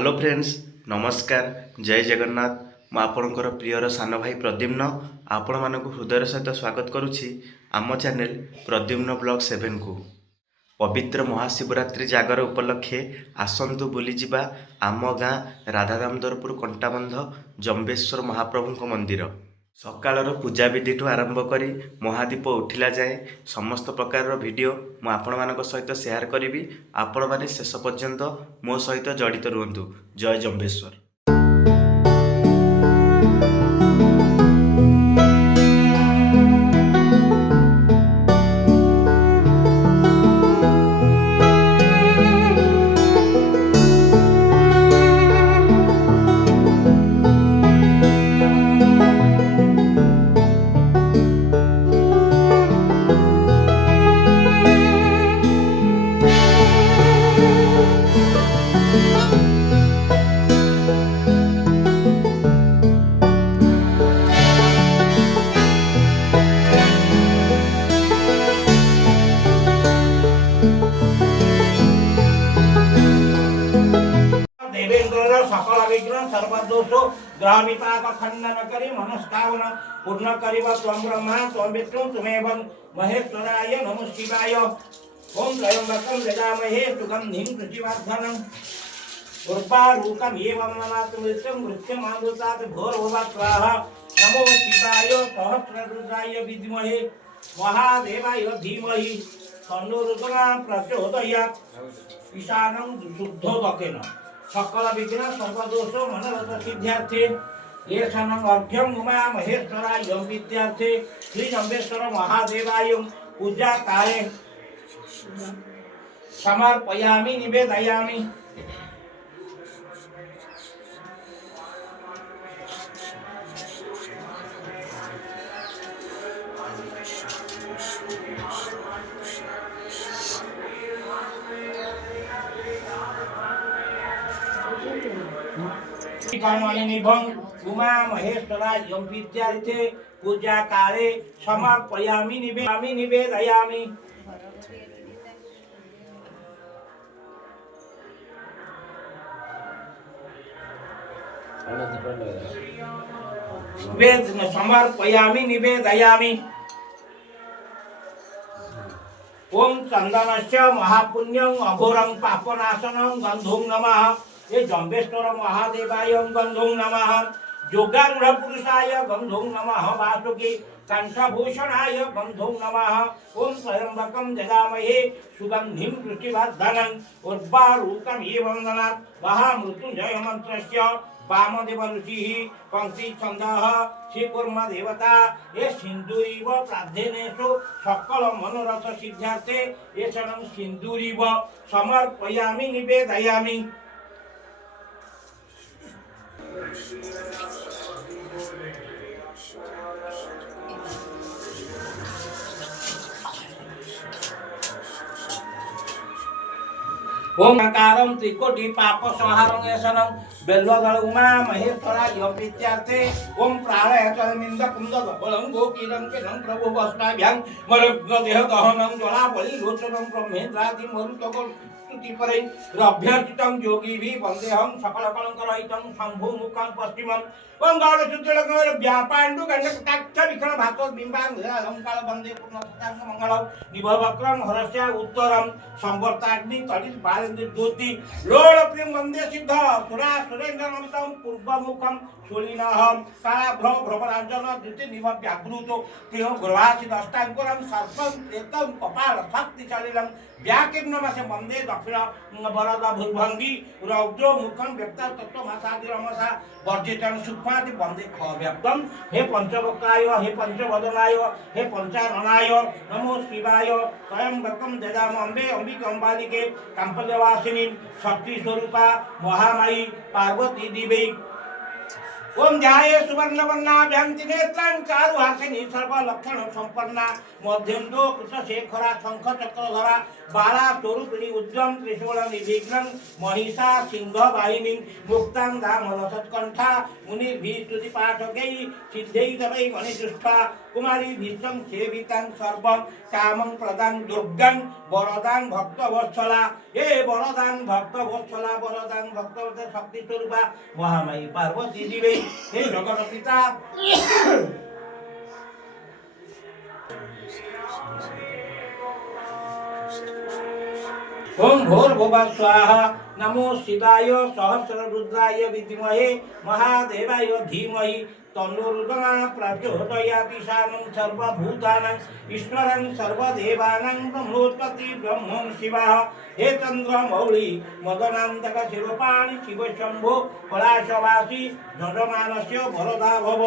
Hello friends, नमस्कार। जय जगन्नाथ। मु आपणकर प्रियर सान भाई प्रद्युम्न आपण मानक हृदय सहित स्वागत करुछि आम चैनल प्रद्युम्न ब्लॉग 7 को। पवित्र महाशिवरात्रि जागर उपलक्षे आसंतु बुली जिबा आम गाँ राधादामोदरपुर कंटाबंध जम्बेश्वर महाप्रभु मंदिर। सकाळर पूजा विधि ठू आरंभ करी महादीप उठिला जाए समस्त प्रकार वीडियो मु आपण मानक सहित शेयर करी। आपण माने शेष पर्यंत मो सहित जड़ित रुहतु। जय जम्बेश्वर। सकल विघ्न सर्वदोष ग्रह विपाक खंडन करी मनस्कामना पूर्ण करिव त्वं ब्रह्मा त्वं विष्णु त्वमेव महेश्वराय नमो शिवाय। ओम त्र्यंबकं यजामहे सुगंधिं पुष्टिवर्धनम् उर्वारुकमेवं नमामि मृत्युमामृतात् भोर्भुवः स्वाहा। नमो शिवाय सहस्ररुद्राय विद्महे महादेवाय धीमहि तन्नो रुद्रः प्रचोदयात्। ईशानं शुद्धोदकेन सकल विघ्न सर्वदोष मनोरथ सिद्ध्यार्थे ये सनम अर्घ्यम उमा महेश्वराय विद्यार्थे श्री जम्बेश्वर महादेवाय पूजा काले समर्पयामि निवेदयामि। उमा महेश्वराय विद्यार्थे पूजा काले समर्पयामि निवेदयामि। समर्पयामि निवेदयामि। ओम चंदनस्य महापुण्यं अघोरं पापनाशनं गंधों नमः। ये जम्बेश्वर महादेवाय गंधों नमः। योगारूढ़ पुरुषाय गंधों नमः। वासुकी कंठभूषणाय गंधों नमः। ओम त्र्यंबकं यजामहे सुगंधिं पुष्टिवर्धनम् उर्वारुकमिव वन्दनात्। महामृत्युंजय मंत्रस्य वामदेव ऋषिः पंक्ति छन्दः श्रीकुर्म देवता ये सिंदूरिव प्रार्थनेषु सकल मनोरथ सिद्ध्यार्थे ये शरणं सिंदूरिव समर्पयामि निवेदयामि। ओम अकारं त्रिकोटि पाप संहारं यशनं बेल्वदल उमा महेश्वराय विद्यार्थे। ओम प्राणयतमिंद कुंद गबलं गोकीलं केनं प्रभु वस्नाभ्यां मरग्न देह दहनं ज्वालाबली लोचनं ब्रह्मेन्द्रादि मरुतकल स्तुति परै अभ्यर्थितं योगी भी वंदेहं सकल कलंकरहितं शंभु मुखं पश्चिमं। ओम गौर शुद्धलग्न व्यापांडु गंडकटाक्ष विकर्ण भातो बिंबांग अलंकार वंदे पूर्ण सतांग मंगलम निभवक्रम हरस्य उत्तरम संवर्ताग्नि तडित बालेन्द्र ज्योति लोल प्रेम वंदे सिद्ध सुरा सुरेंद्र नमितं पूर्व मुखम शूलिनहम कालाभ्र भ्रमरांजन द्वितीय निभ व्याघ्रुतो तेह ग्रहासि दष्टांकुरम सर्पं प्रेतं कपाल शक्तिशालिलं व्याकीर्णमसे वंदे दक्षिण वरद भूर्भंगी रौद्र मुखं व्यक्ता तत्त्वमसादिरमसा वर्जितं सुक्ष्मादि वंदे खव्याप्तं। हे पंचवक्त्राय हे पंचवदनाय हे पंचाननाय नमो शिवाय। त्र्यंबकं यजामहे अंबिके अम्बालिके कांपल्यवासिनी शक्ति स्वरूपा महामायी पार्वती देवी ओम ध्याये सुवर्ण वर्णाभ्यंति नेत्रं चारु हासिनी सर्व लक्षण संपन्ना मध्यंदो कृत शेखरा शंख चक्रधरा बाला स्वरूपिणी उज्जवल त्रिशूल निर्विघ्नं महिषा सिंह वाहिनी मुक्तां दामल सत्कंठा मुनि भीस्तुति पाठकै सिद्धै तवै मणिजुष्टा कुमारी भीष्टं सेवितां सर्वं कामं प्रदां दुर्गां वरदां भक्तवत्सला हे वरदां भक्तवत्सला वरदां भक्तवत्सला शक्ति स्वरूपा महामाई पार्वती देवी हे जगत पिता ओम भूर्भुवः स्वाहा नमो शिवाय सहस्र रुद्राय विद्महे महादेवाय धीमहि तन्नो रुद्रः प्रचोदयाति शानं सर्वभूतानां ईश्वरं सर्वदेवानां ब्रह्मोत्पत्ति ब्रह्मं शिवः हे चन्द्रमौळि मदनान्तक शिवपाणि शिव शम्भो पलाशवासी जजमानस्य वरदा भव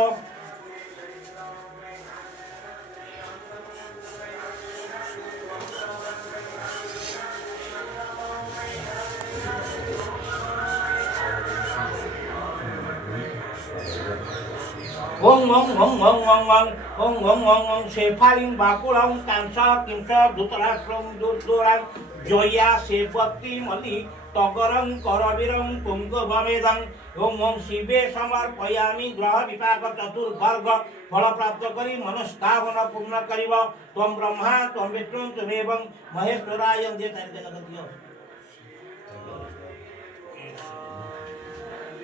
Wong wong wong wong wong wong wong wong wong wong sepaling bakulang kansa kimsa dutarasrong duturan joya sepati mali togarang korabirang pungko bamedang wong wong शिवे समर्पयामि ग्रह विपाक चतुर्वर्ग फल प्राप्त करी मनस्कामना पूर्ण करिब त्वं ब्रह्मा त्वं विष्णु त्वमेवं महेश्वराय देवताय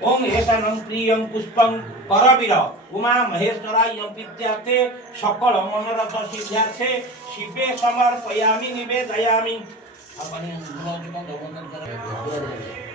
ओम एतनं प्रियं पुष्पं करवीर उमा महेश्वराय पित्यार्थे सकल मनोरथ सिद्ध्यार्थे शिवे समर्पयामि निवेदयामि अपने गुरुजीवन दर्शन कर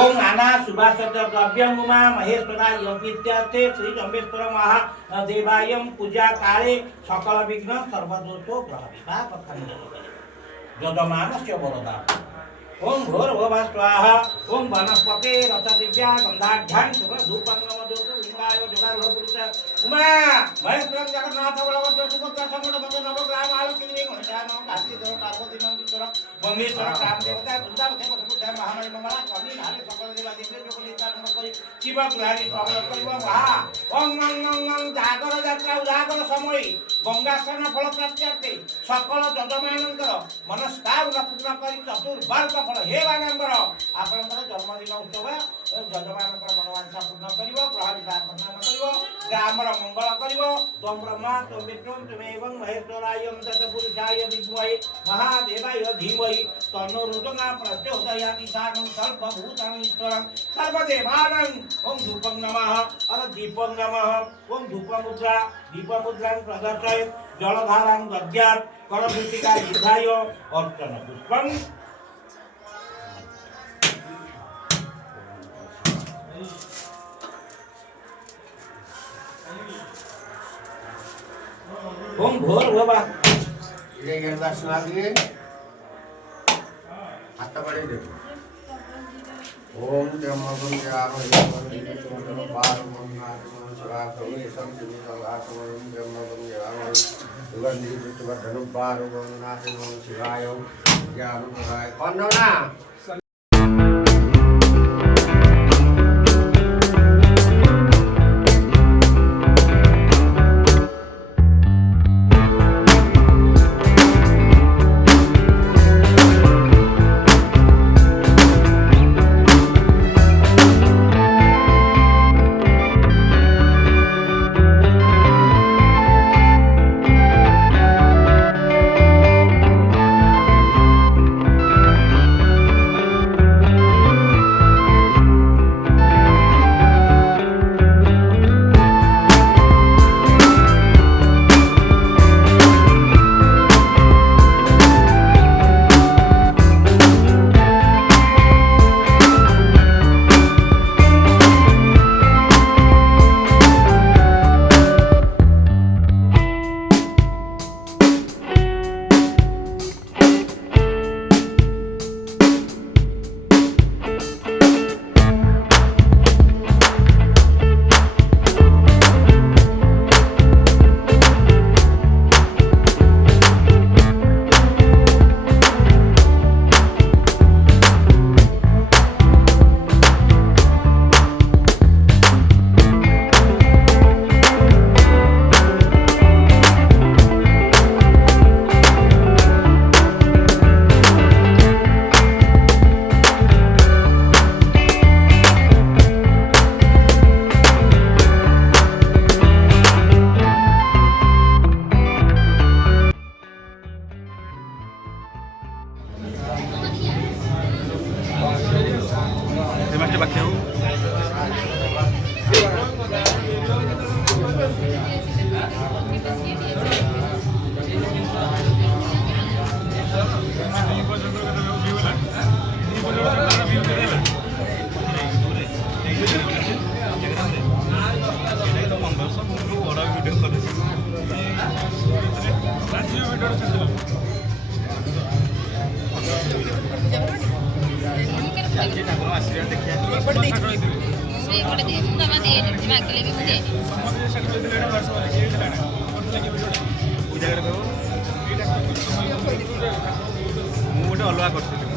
ओम नाना सुभाषित द्रव्यं उमा महेश्वराय पित्यार्थे श्री जम्बेश्वर महादेवाय पूजा काले सकल विघ्न सर्वदोषो ग्रह विपाक खण्डन जजमानस्य वरदा ओम भूर्भुवः स्वाहा ओम वनस्पते रसदिव्या गंधाढ्यां शुभधूपं नमोऽस्तु लिंगाय जुगालो पुरुष उमा महेश्वरं जगन्नाथ बलभद्र सुभद्रा संगत भगवान नवग्रह आलोकिनी गणेशानो कार्तिकेय पार्वती नंदीश्वर बंदेश्वर राम देवता वृंदावन बुद्ध महामारी मंगला कवि नारे सकल देवा देवी जोगनिता नमस्कार शिव ग्रहानि स्वागत करिब महा ओम ओम जागर यात्रा उजागर समय गंगा स्नान फल प्राप्त्यर्थे सकल जजमानंकर मनस्कामना पूर्ण करी चतुर्वर्ग फल हे बानंबर आपनकर जन्मदिन उत्सव जजमानंकर मनोवांछा पूर्ण करिब प्रहारिता प्रणाम करिब ग्रामर मंगल करिब त्वं ब्रह्मा त्वं विष्णु त्वमेवं महेश्वराय तत्पुरुषाय विद्महे महादेवाय धीमहि तन्नो रुद्रः प्रचोदयाति सानं सर्वभूतानां ईश्वरं सर्वदेवानां ओम धूपं नमः अर दीपं नमः ओम धूपमुद्रा दीपमुद्रां प्रदर्शय जलधारां दद्यात् करभूतिका युधाय अर्चन पुष्पं ओम भूर्भुवः ये गंगा सुना दिए हाथ बड़े दे ओम त्र्यंबकं यजामहे बार मंगलात्मनं शिवाय संजीवनं संघातमनं त्र्यंबकं यजामहे सुगंधि पुष्पवर्धनं बार मंगलात्मनं शिवाय ज्ञानप्रदाय कौन ना ଗୋଟେ ଅଲଗା କରିଥିଲି।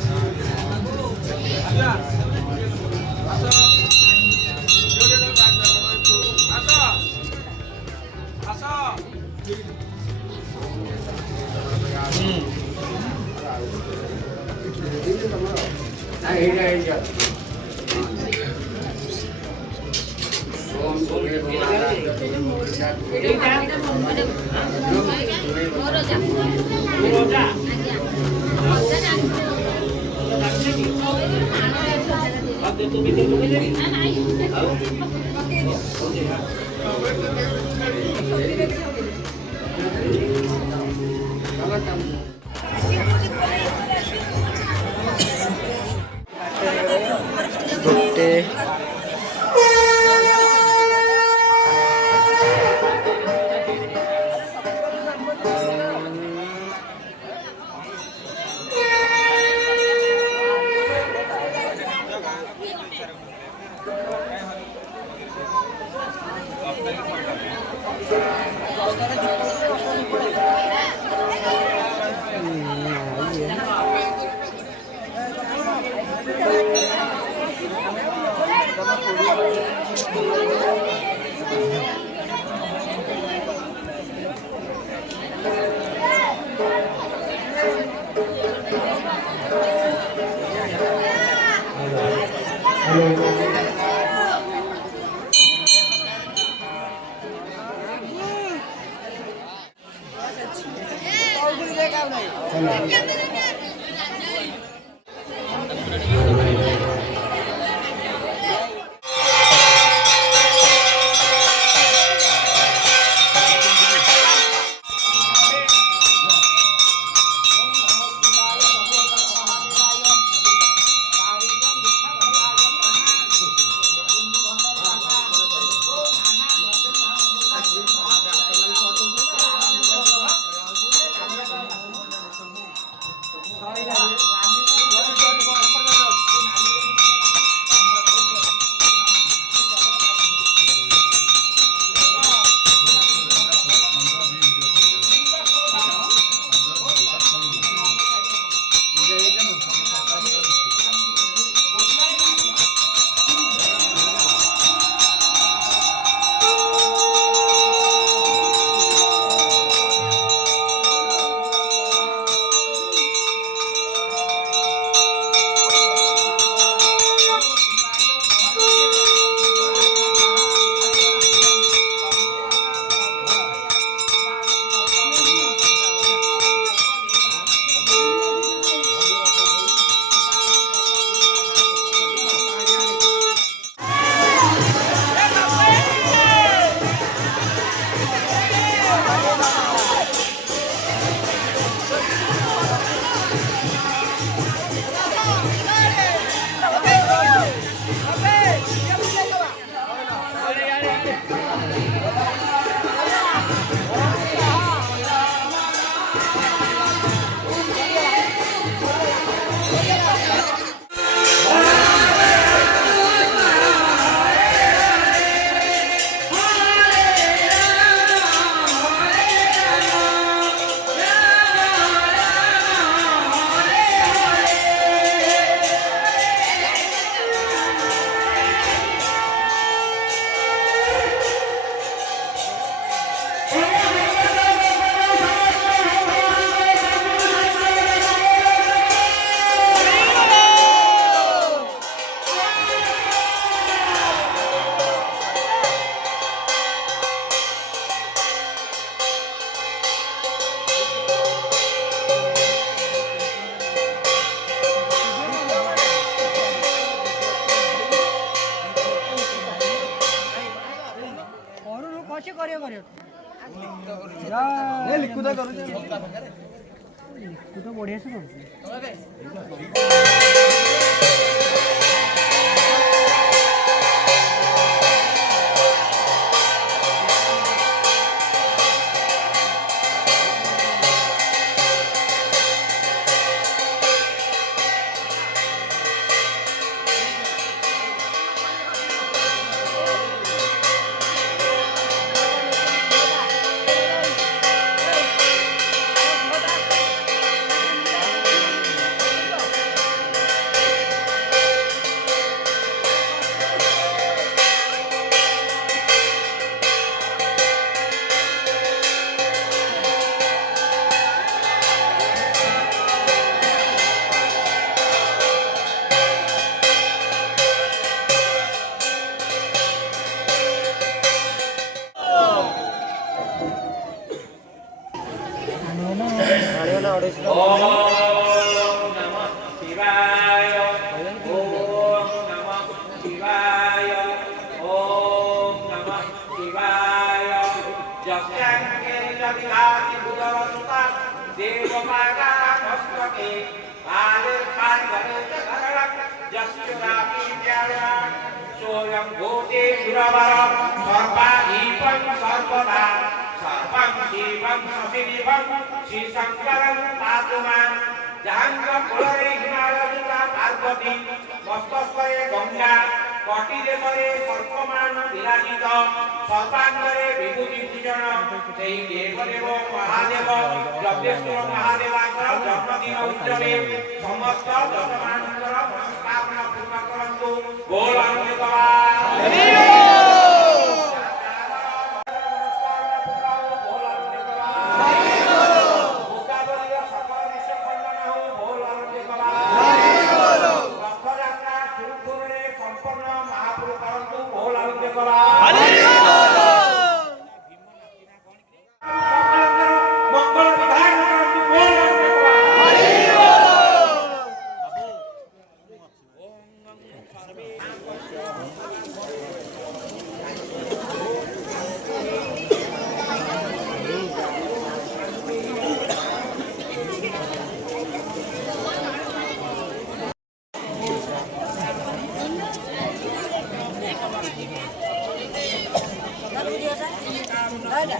ଗୋଟେ बढ़िया से ओम नमः शिवाय ओम नमः शिवाय ओम नमः शिवाय जस्यांगे जविहाति बुधवन्ता देवमागा मस्तके आले पार्वते चकरक जस्युरापि व्याया सोयं भूते सुरवर सर्वाधिपं सर्वदा सर्वं शिवं सविनिभं श्रीशंकरं पातु मां जहांग कुलरे हिमालयिका पार्वती मस्तकरे गंगा कटिदेशरे सर्पमान विराजित सर्वांगरे विभूति भूषण सेई देवदेव महादेव जगदेश्वर महादेवांकर जन्मदिन उत्सवे समस्त जगमानंदर मनस्कामना पूर्ण करन्तु बोलांगे मंगल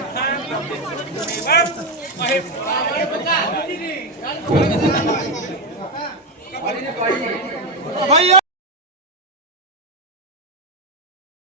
विधान करन्तु भैया